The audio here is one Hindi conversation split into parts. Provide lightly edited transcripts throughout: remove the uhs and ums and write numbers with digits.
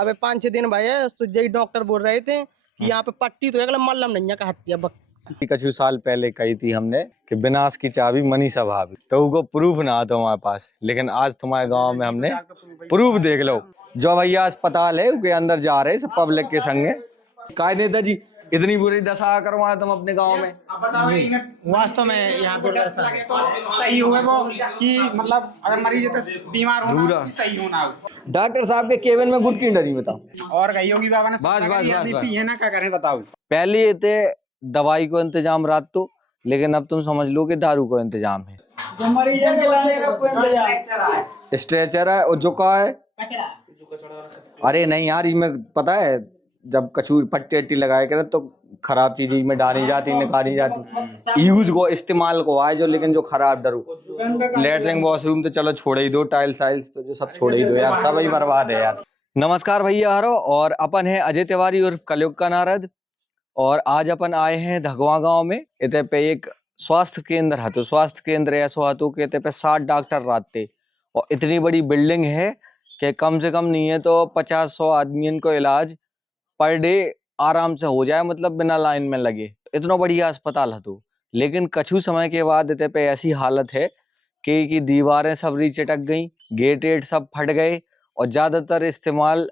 अबे 5-6 दिन भये तो यही डॉक्टर बोल रहे थे कि यहाँ पे पट्टी तो है, मल्लम नहीं है का हत्या कछु साल पहले कही थी हमने कि विनाश की चाबी मनीषा भाभी, तो वो प्रूफ ना था हमारे पास, लेकिन आज तुम्हारे गांव में हमने प्रूफ देख लो। जो भैया अस्पताल है उसके अंदर जा रहे सब पब्लिक के संगे। काय नेताजी इतनी बुरी दशा करवाए तुम अपने गांव में? वास्तव में यहाँ दुर्दशा है। सही हुए वो कि मतलब अगर मरीज बीमार होना सही होना हो। डॉक्टर साहब के केबिन में गुटकी डरी बताओ और गई होगी बाबा ने बस पी है ना, क्या करें बताओ। पहले ये थे दवाई को इंतजाम रात तो, लेकिन अब तुम समझ लो कि दारू को इंतजाम है। स्ट्रेचर है और जो का है अरे नहीं यार, ये पता है जब कछू पट्टी अट्टी लगाए करे तो खराब चीज में डाली जाती निकाली जाती, यूज को इस्तेमाल को आए जो, लेकिन जो खराब डरू लेटरिन वॉशरूम तो चलो छोड़ ही दो, टाइल्स तो जो सब छोड़ ही दो यार, सब ही बर्बाद है यार। नमस्कार भैया हरो, और अपन है अजय तिवारी और कलयुग का नारद, और आज अपन आए हैं धगवा गांव में। इतने पे एक स्वास्थ्य केंद्र है, तो स्वास्थ्य केंद्र ऐसा है तो कहते पे 60 डॉक्टर रहते, और इतनी बड़ी बिल्डिंग है कि कम से कम नहीं है तो 50-100 आदमियों को इलाज पर डे आराम से हो जाए, मतलब बिना लाइन में लगे। इतना बढ़िया अस्पताल है तो, लेकिन कछु समय के बाद इतने पे ऐसी हालत है कि दीवारें सब चटक गई, गेट सब फट गए, और ज्यादातर इस्तेमाल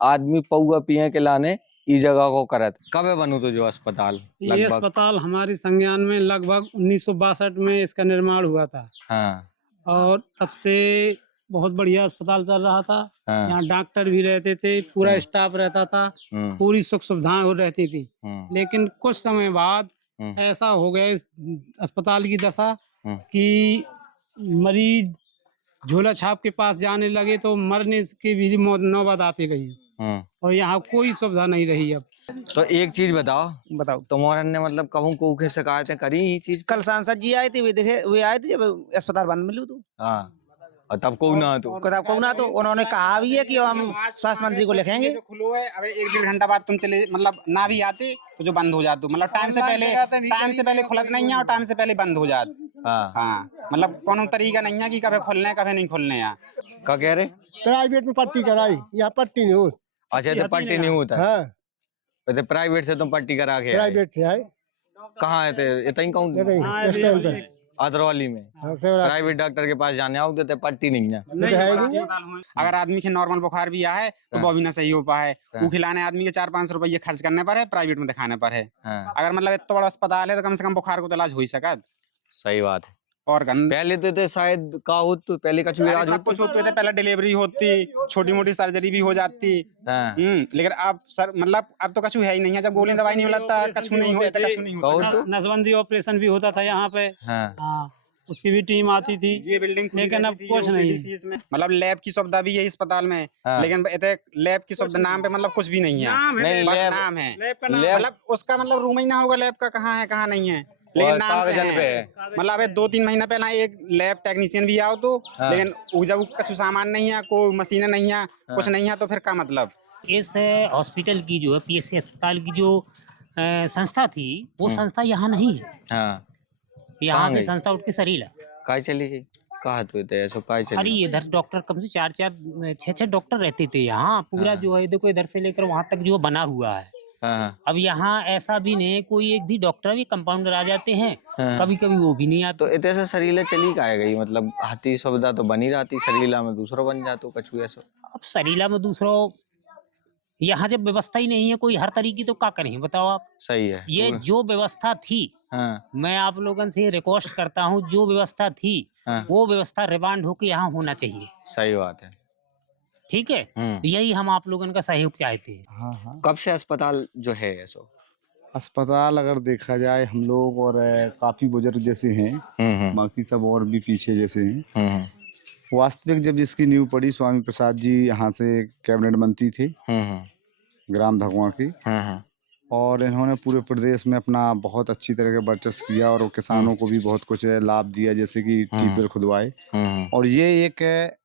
आदमी पौआ पिए के लाने ई जगह को करत। कब बनू तो जो अस्पताल? ये अस्पताल हमारी संज्ञान में लगभग 1962 में इसका निर्माण हुआ था। हाँ। और तब से बहुत बढ़िया अस्पताल चल रहा था। हाँ। यहाँ डॉक्टर भी रहते थे, पूरा स्टाफ रहता था, पूरी सुख सुविधाएं हो रहती थी। लेकिन कुछ समय बाद ऐसा हो गया इस अस्पताल की दशा कि मरीज झोला छाप के पास जाने लगे तो मरने की भी नौबत आती रही, और यहाँ कोई सुविधा नहीं रही। अब तो एक चीज बताओ तुम्हारे ने मतलब कहूँ को के शिकायतें करी ये चीज? कल सांसद जी आए थे, वे आए थे जब अस्पताल बंद मिलू तो। हाँ, और तब को ना तो उन्होंने कहा भी है कि हम स्वास्थ्य मंत्री को लिखेंगे। जो खुलो है, अब 1-1.5 घंटा बाद तुम चले, मतलब ना भी आते तो जो बंद हो जाते, मतलब टाइम से पहले खुलत नहीं है और टाइम से पहले बंद हो जाते। हाँ, मतलब कोनो तरीका नहीं है कि कभी खुलने कभी नहीं खुलने। यहाँ क्या कह रहे? प्राइवेट में पट्टी कराई, यहाँ पट्टी नहीं हो। अच्छा, तो पट्टी नहीं होता? हाँ। तो प्राइवेट से तुम पट्टी करा के प्राइवेट से आए। कहाँ है? इतना अदरवाली में प्राइवेट डॉक्टर के पास जाने आओ तो पट्टी नहीं है। अगर आदमी के नॉर्मल बुखार भी आया है तो वो भी ना सही हो पाए, वो खिलाने आदमी के 400-500 रुपये खर्च करने पर है, प्राइवेट में दिखाने पर है। अगर मतलब इतना बड़ा अस्पताल है तो कम से कम बुखार को तो इलाज हो ही सका। सही बात है। और पहले तो शायद का हो तो पहले कछु इलाज कुछ होते थे, पहले डिलीवरी होती, छोटी मोटी सर्जरी भी हो जाती। लेकिन अब सर मतलब अब तो कछु है ही नहीं है। जब गोली दवाई नहीं मिलता कछु नहीं होता, नसबंदी ऑपरेशन भी होता था यहाँ पे। उसकी भी टीम आती थी, ये बिल्डिंग लेकिन अब कुछ नहीं। मतलब लैब की सुविधा भी है अस्पताल में, लेकिन लैब की सुविधा नाम पे मतलब कुछ भी नहीं है, बस नाम है। मतलब उसका मतलब रूम ही ना होगा लैब का, कहाँ है कहाँ नहीं है, लेकिन नाम से है। मतलब 2-3 महीना पहले एक लैब टेक्नीशियन भी आओ तो, लेकिन जब कुछ सामान नहीं है, कोई मशीनें नहीं है, कुछ नहीं है, तो फिर क्या मतलब। इस हॉस्पिटल की जो है पीएससी अस्पताल की जो संस्था थी, वो संस्था यहाँ नहीं है। यहाँ से संस्था उठ के सरीला काय चली गई, कहा तो ऐसा काय चली? अरे इधर डॉक्टर कम से 4-6 डॉक्टर रहते थे यहाँ। पूरा जो है देखो इधर से लेकर वहाँ तक जो बना हुआ है। अब यहाँ ऐसा भी नहीं, कोई एक भी डॉक्टर भी कंपाउंडर आ जाते हैं, कभी कभी वो भी नहीं आते। तो इतने से सरीला चली का गई, मतलब हाथी सुविधा तो बनी रहती, सरीला में दूसरा बन जाता कछु ऐसा। अब सरीला में दूसरा, यहाँ जब व्यवस्था ही नहीं है कोई हर तरीके, तो क्या करें बताओ आप। सही है। ये जो व्यवस्था थी, मैं आप लोगों से रिक्वेस्ट करता हूँ, जो व्यवस्था थी वो व्यवस्था रिवांड होकर यहाँ होना चाहिए। सही बात है। ठीक है, यही हम आप लोगों का सहयोग चाहते हैं। कब से अस्पताल जो है ऐसा? अस्पताल अगर देखा जाए हम लोग और काफी बुजुर्ग जैसे हैं, बाकी सब और भी पीछे जैसे हैं। वास्तविक जब जिसकी नींव पड़ी, स्वामी प्रसाद जी यहाँ से कैबिनेट मंत्री थे ग्राम धगवा के, और इन्होंने पूरे प्रदेश में अपना बहुत अच्छी तरह का वर्चस्व किया, और किसानों को भी बहुत कुछ लाभ दिया, जैसे कि ट्यूबवेल खुदवाए। और ये एक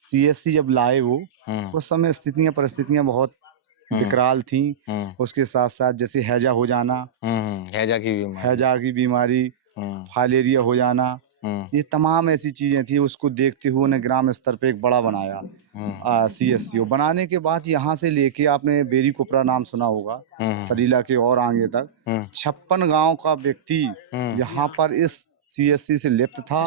सीएससी जब लाए वो, उस समय परिस्थितियां बहुत विकराल थी। उसके साथ साथ जैसे हैजा हो जाना, हैजा की बीमारी, फाइलेरिया हो जाना, ये तमाम ऐसी चीजें थी। उसको देखते हुए उन्हें ग्राम स्तर पे एक बड़ा बनाया CSCO। बनाने के बाद यहाँ से लेके आपने बेरी कोपरा नाम सुना होगा, सरीला के और आगे तक 56 गांव का व्यक्ति यहाँ पर इस CSC से लिप्त था।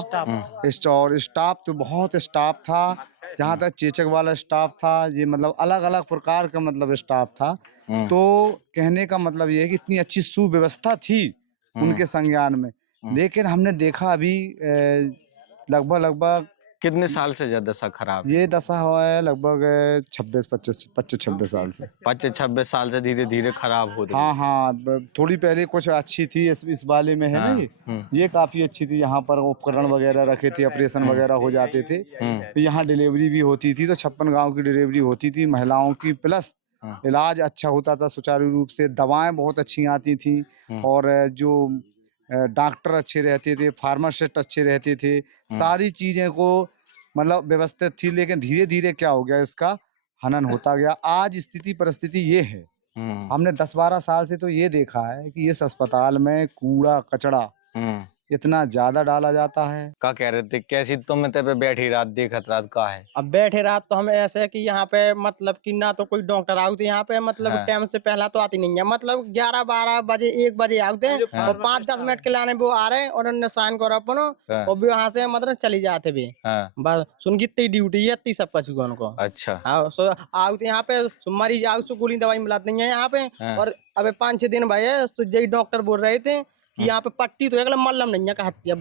और स्टाफ तो बहुत स्टाफ था, जहाँ तक चेचक वाला स्टाफ था, ये मतलब अलग अलग प्रकार का मतलब स्टाफ था। तो कहने का मतलब ये है कि इतनी अच्छी सुव्यवस्था थी उनके संज्ञान में। लेकिन हमने देखा अभी लगभग कितने साल से ज्यादा दशा खराब है? ये दशा हुआ है लगभग 26 साल से। 25-26 साल से धीरे धीरे खराब हो रही है। हाँ, थोड़ी पहले कुछ अच्छी थी इस वाले में है ना, ये काफी अच्छी थी। यहाँ पर उपकरण वगैरह रखे थे, ऑपरेशन वगैरह हो जाते थे। तो यहाँ डिलीवरी भी होती थी, तो 56 गांव की डिलीवरी होती थी महिलाओं की, प्लस इलाज अच्छा होता था सुचारू रूप से, दवाएं बहुत अच्छी आती थी, और जो डॉक्टर अच्छे रहते थे, फार्मासिस्ट अच्छे रहते थे, सारी चीजें को मतलब व्यवस्थित थी। लेकिन धीरे धीरे क्या हो गया, इसका हनन होता गया। आज स्थिति परिस्थिति ये है, हमने 10-12 साल से तो ये देखा है कि इस अस्पताल में कूड़ा कचड़ा इतना ज्यादा डाला जाता है। क्या कह रहे थे, कैसी तुम पे बैठी रात देखत रात का है? अब बैठे रात तो हम ऐसे है कि यहाँ पे मतलब कि ना तो कोई डॉक्टर आते यहाँ पे, मतलब टाइम से पहला तो आती नहीं है, मतलब 11-12 बजे 1 बजे आते हैं और 5-10 मिनट के लाने वो आ रहे हैं और उन्होंने साइन करो अपन और भी वहाँ से मतलब चली जाते भी। बस सुन की इतनी ड्यूटी है, इतनी सब कुछ उनको। अच्छा, आते यहाँ पे मरीज आओ सो गोली दवाई मिलाते नहीं है यहाँ पे। और अबे 5-6 दिन भाई तो यही डॉक्टर बोल रहे थे कि यहाँ पे पट्टी तो है, मल्लम नहीं है कहती है।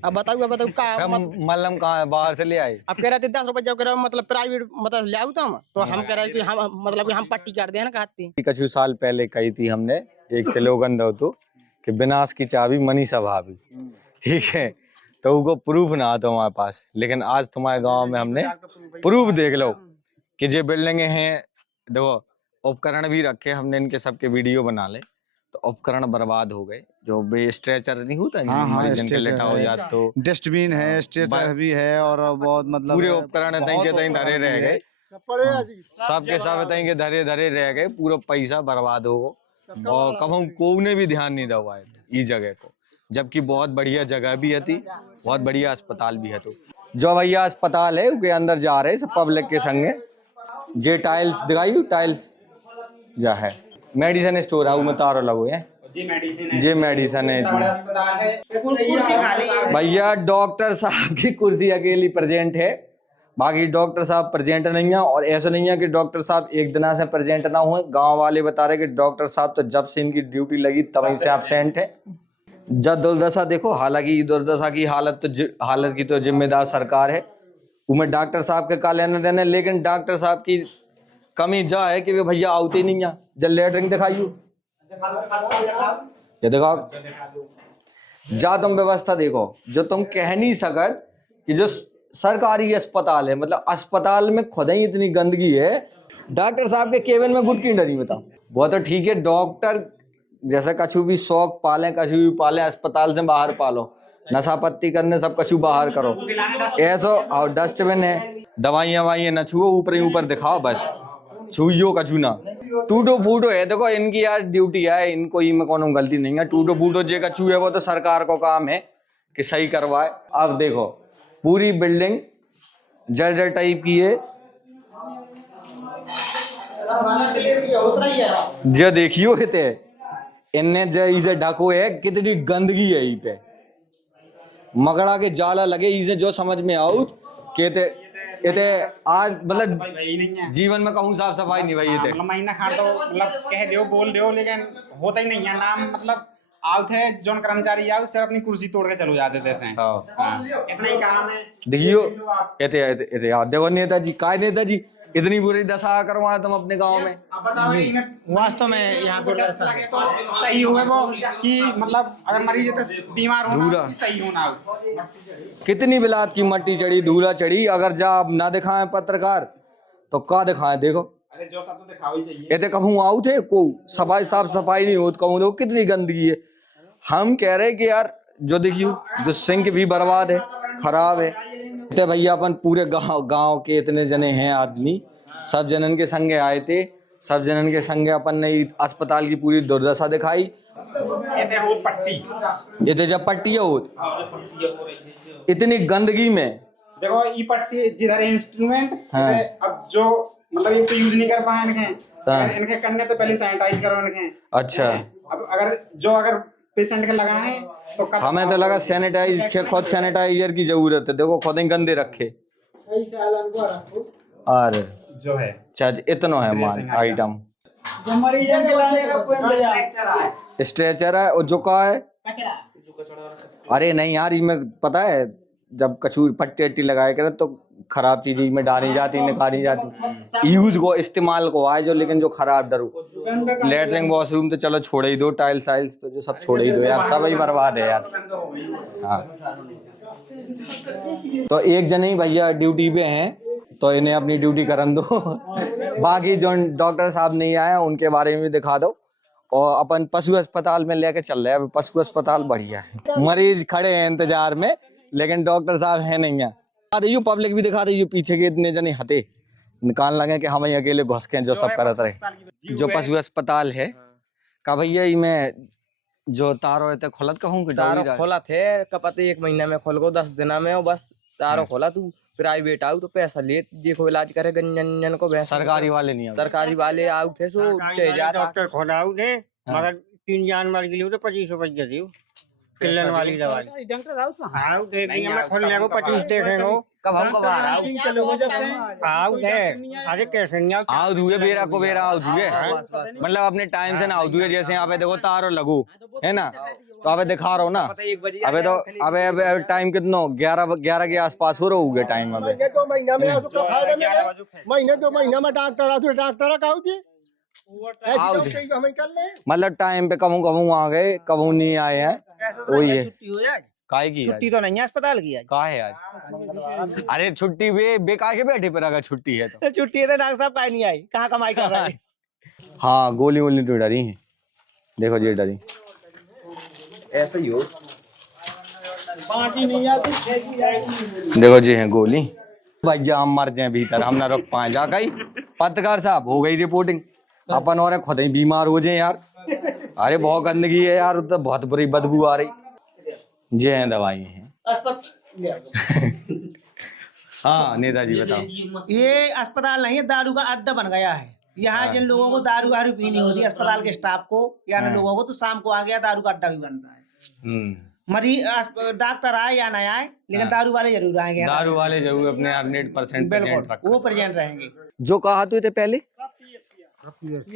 अब बताओ का मल्लम कहाँ है, बाहर से ले आए? अब कह रहे थे 10 रुपए जब मतलब प्राइवेट मतलब ले आओ तो हम कह रहे कि हम मतलब कि हम पट्टी कर दे ना कहती। कुछ साल पहले कही थी हमने एक स्लोगन दो तो कि विनाश की चाबी मनीषा भाभी, ठीक है, तो वो प्रूफ ना आता हमारे पास। लेकिन आज तुम्हारे गांव में हमने प्रूफ देख लो कि ये बिल्डिंगें हैं, देखो उपकरण भी रखे हमने, इनके सबके वीडियो बना ले। तो उपकरण बर्बाद हो गए, जो स्ट्रेचर नहीं होता, लेटा हो जाता, तो डस्टबिन है, स्ट्रेचर भी है, और बहुत मतलब पूरे उपकरण धरे रह गए, सबके सब के धरे रह गए, पूरा पैसा बर्बाद हो गया। और कभी को ने भी ध्यान नहीं दवाए इस जगह को, जबकि बहुत बढ़िया जगह भी है, बहुत बढ़िया अस्पताल भी है। तो जो भैया अस्पताल है उसके अंदर जा रहे सब पब्लिक के संगे, जे टाइल्स दिखाई, टाइल्स जा है मेडिसिन स्टोर है, तारो लगो है जी मेडिसिन है। भैया डॉक्टर साहब की कुर्सी अकेली प्रेजेंट है, बाकी डॉक्टर साहब प्रेजेंट नहीं है। और ऐसा नहीं है कि डॉक्टर साहब एक दिन से प्रेजेंट ना हुए, गांव वाले बता रहे कि डॉक्टर साहब तो जब से इनकी ड्यूटी लगी तभी से एब्सेंट है। जब दुर्दशा देखो, हालांकि दुर्दशा की हालत की तो जिम्मेदार सरकार है, उनमें डॉक्टर साहब के का लेने देने। लेकिन डॉक्टर साहब की कमी जा है कि वे भैया आते नहीं है। जब लेटरिंग दिखाइयो, ये दिखाओ, जा तुम व्यवस्था देखो, जो तुम कह नहीं सकत कि जो सरकारी अस्पताल है, मतलब अस्पताल में खुद ही इतनी गंदगी है। डॉक्टर साहब के केबिन में गुटकी डरी, बताओ। वो तो ठीक है, डॉक्टर जैसे कछु भी शौक पाले, कछु भी पाले, अस्पताल से बाहर पालो, नशा पत्ती करने सब कछु बाहर करो। ऐसा और डस्टबिन है, दवाइयाँ न छुओ, ऊपर ही ऊपर दिखाओ, बस छुइयो कछु ना। टूटो फूटो है, देखो इनकी यार ड्यूटी है, इनको ही में कोनो गलती नहीं है। टूटो फूटो जे कछु है वो तो सरकार को काम है कि सही करवाए। अब देखो पूरी बिल्डिंग जर्जर टाइप की है, जो देखियो इते इनने जो इसे ढको है, कितनी गंदगी है ई पे, मकड़ा के जाला लगे इसे, जो समझ में आओ कहते इते आज मतलब जीवन में कहूँ साफ सफाई नहीं भाई। मतलब महीना खाड़ तो मतलब कह दो बोल दो, लेकिन होता ही नहीं है। नाम मतलब आओ थे जोन कर्मचारी आओ सिर्फ अपनी कुर्सी तोड़ के चलो जाते थे, इतना ही काम है। देखियो इते देखो नेताजी, काय नेताजी इतनी बुरी दशा करवाए तुम अपने गांव में। अब बताओ वास्तव में यहाँ पे लगे तो सही हुए वो कि मतलब अगर मरीज बीमार होना सही होना। कितनी बिलात की मट्टी चढ़ी, धूला चढ़ी, अगर जा ना दिखाएं पत्रकार तो क्या दिखाएं। देखो अरे जो सब तो दिखाओ ही चाहिए। ये कहूँ आओ थे को सफाई साफ सफाई नहीं होती, कहूँ देखो कितनी गंदगी है। हम कह रहे कि यार जो देखियो जो सिंक भी बर्बाद है, खराब है। तो भैया अपन पूरे गांव के इतने जने हैं आदमी, सब जनन के संगे आए थे, सब जनन के संगे अपन ने अस्पताल की पूरी दुर्दशा दिखाई। ये देखो पट्टी, ये तो जब पट्टी होत इतनी गंदगी में। देखो ये पट्टी जिधर इंस्ट्रूमेंट, हाँ। अब जो मतलब इनको यूज नहीं कर पाए इनके, हाँ। अगर इनके करने तो पहले सैनिटाइज करो इनके। अच्छा। अब अगर पेशेंट के लगाए तो हमें तो लगा सैनिटाइज के खुद सैनिटाइजर की जरूरत है। देखो खुद ही गंदे रखे। अरे जो है चार्ज इतना है मान आइटम। स्ट्रेचर है और जो का है। अरे नहीं यार, इसमें पता है जब कचूर पट्टी अट्टी लगाए करे तो खराब चीज में डाली जाती निकाली जाती। यूज को इस्तेमाल को आए जो, लेकिन जो खराब डरो लेटरिन वॉशरूम तो चलो छोड़ ही दो, टाइल्स टाइल्स तो जो सब छोड़ ही दो यार, सब ही बर्बाद है यार। हाँ तो एक जन ही भैया ड्यूटी पे हैं तो इन्हें अपनी ड्यूटी करन दो। बाकी जो डॉक्टर साहब नहीं आए उनके बारे में भी दिखा दो। और अपन पशु अस्पताल में लेके चल रहे हैं। पशु अस्पताल बढ़िया है, मरीज खड़े हैं इंतजार में लेकिन डॉक्टर साहब है नहीं है। दिखाते पब्लिक भी दिखा दे, पीछे के इतने जने हते निकाल लगे कि हम ही अकेले घुस के जो सब करते रहे। जो पशु अस्पताल है का भैया में जो तारो रहते खोलत कहूँ तारो खोला थे कपते 1 महीना में खोल को 10 दिन में, बस तारो खोला तू प्राइवेट आऊ तो पैसा ले देखो इलाज करे गंजन को। सरकारी वाले नहीं आए। सरकारी वाले आऊ थे सो डॉक्टर खोलाऊ थे मगर 3 जानवर के लिए तो 25 रुपये दी किलन वाली दवाई। डॉक्टर आउट आओ देखेंगे, मैं खोलने को 25 देखेंगे। कब हमको बाहर आओ थे अरे कैसे नहीं आओ धुए बेरा को बेरा आओ धुए, मतलब अपने टाइम से ना आओ धुए। जैसे यहाँ पे देखो तारो लगू है ना, तो अबे दिखा रहा हूँ ना। अबे तो अबे टाइम कितना 11 के आसपास हो रहा टाइम। अबे महीने 2 महीना में डॉक्टर मतलब टाइम पे कबू कबू आ गए कबू नहीं आए हैं। तो ये काहे की छुट्टी तो नहीं है अस्पताल की आज। काहे आज? अरे छुट्टी बेकार के बैठे पर अगर छुट्टी है तो छुट्टी है तो डॉक्टर साहब काहे नहीं आई, कहाँ कमाई कर रहे हैं। हाँ गोली वोली तो डरी है, देखो जी डरी ऐसा ही हो। देखो जी है गोली भैया, हम मर जाए भीतर हम ना रुक पाए। जा गई पत्रकार साहब हो गई रिपोर्टिंग, अपन और खुद ही बीमार हो जाए यार। अरे बहुत गंदगी है यार, तो बहुत बुरी बदबू आ रही। ये है दवाई है। हाँ नेताजी बताओ। ये अस्पताल नहीं है, दारू का अड्डा बन गया है। यहाँ जिन लोगों को दारू वारू पीनी होती है अस्पताल के स्टाफ को या लोगों को, तो शाम को आ गया दारू का अड्डा भी बनता है। मरीज डॉक्टर आए या ना आए लेकिन दारू वाले जरूर आएंगे। दारू वाले जरूर अपने 100% बिल्कुल वो प्रेजेंट रहेंगे। जो कहा तो थे पहले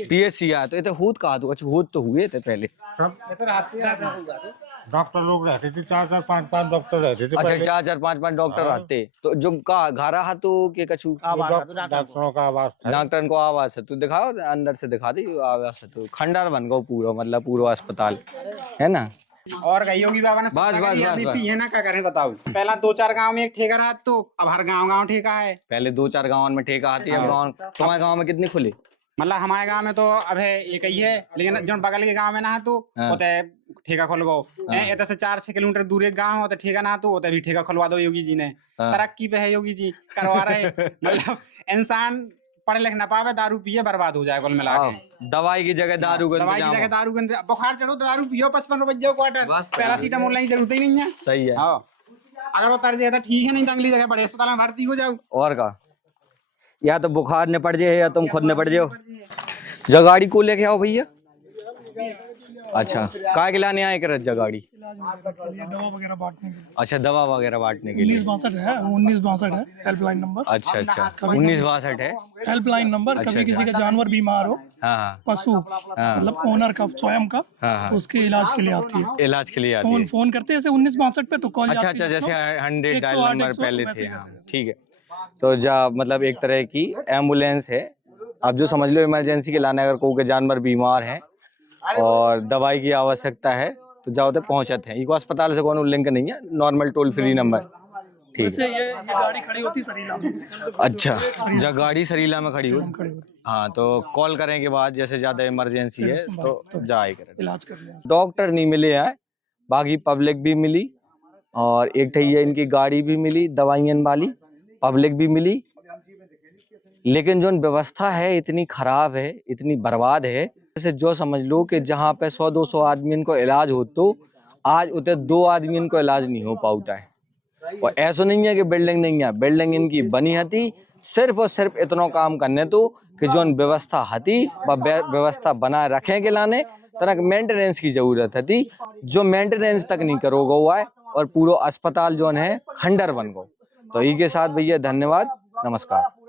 PSC आया तो ये होत कहा तो अच्छा होत तो हुए थे पहले। डॉक्टर लोग रहते थे 4-4 5-5 डॉक्टर रहते थे। अच्छा 4-4 5-5 डॉक्टर रहते तो जो का घरा हा तो के कछु डॉक्टरों का आवाज था। डॉक्टर को आवाज है तो दिखाओ अंदर से दिखा दी आवाज है तो खंडर बन गो पूरा, मतलब पूरा अस्पताल है ना। और कही होगी बाबा ने बस है ना, क्या करें बताओ। पहला 2-4 गांव में एक ठेका रहा, तो अब हर गांव ठेका है। पहले 2-4 गाँव में ठेका आती है। गाँव तुम्हारे गाँव में कितने खुले? मतलब हमारे गांव में तो अब है एक ही है, लेकिन जो बगल के गांव में ना है तो होते ठेका खोल गो। इधर से 4-6 किलोमीटर दूर एक गांव होता ठेका ना, तो होता भी ठेका खुलवा दो। योगी जी ने तरक्की पे है, योगी जी करवा रहे। मतलब इंसान पढ़े लिख ना पावे, दारू पिए बर्बाद हो जाए कुल मिला के। दवाई की जगह दारू बुखार चढ़ो तो दारू पियो 55 रुपये क्वार्टर, पैरासीटामोल की जरूरत ही नहीं है। सही है। अगर वो तर जाए तो ठीक है, नहीं तो अगली जगह बड़े अस्पताल में भर्ती हो जाओ। और का या तो बुखार ने पड़ जाए या तुम खुद ने पड़ जाओ। जगाड़ी को लेके आओ भैया। अच्छा काय के लाने आए कर जगाड़ी? दवा वगैरह बांटने के लिए। अच्छा दवा वगैरह बांटने के लिए। 1962 है हेल्पलाइन नंबर। अच्छा 1962 है हेल्पलाइन नंबर। कभी किसी का जानवर बीमार हो, पशु मतलब ओनर का स्वयं का, तो उसके इलाज के लिए आती है। इलाज के लिए आती है। फोन करते हैं 1962 पे तो कॉल। अच्छा जैसे 100 डायल नंबर पहले थे। ठीक है, तो मतलब एक तरह की एम्बुलेंस है। आप जो समझ लो इमरजेंसी के लाने, अगर कोई के जानवर बीमार है और दवाई की आवश्यकता है तो जाओ तो पहुंचते हैं। इको अस्पताल से कोनो लिंक नहीं है, नॉर्मल टोल फ्री नंबर। ठीक है। ये गाड़ी खड़ी होती सरीला में। अच्छा जब गाड़ी सरीला में खड़ी होती, हाँ तो कॉल करने के बाद जैसे ज्यादा इमरजेंसी है तो जाए करें इलाज कर। डॉक्टर नहीं मिले हैं, बाकी पब्लिक भी मिली और एक ये इनकी गाड़ी भी मिली दवाइयन वाली, पब्लिक भी मिली। लेकिन जो व्यवस्था है इतनी खराब है, इतनी बर्बाद है। से जो समझ लो कि जहाँ पे 100-200 आदमी को इलाज हो तो आज उतने 2 आदमी को इलाज नहीं हो पाता है। और ऐसा नहीं है कि बिल्डिंग नहीं है, बिल्डिंग इनकी बनी हती सिर्फ और सिर्फ इतना काम करने तो कि जो व्यवस्था हती व्यवस्था बनाए रखें के लाने तरह मेंटेनेंस की जरूरत थी, जो मेंटेनेंस तक नहीं करोगे हुआ है और पूरा अस्पताल जो है खंडर बन गो। तो ई के साथ भैया धन्यवाद, नमस्कार।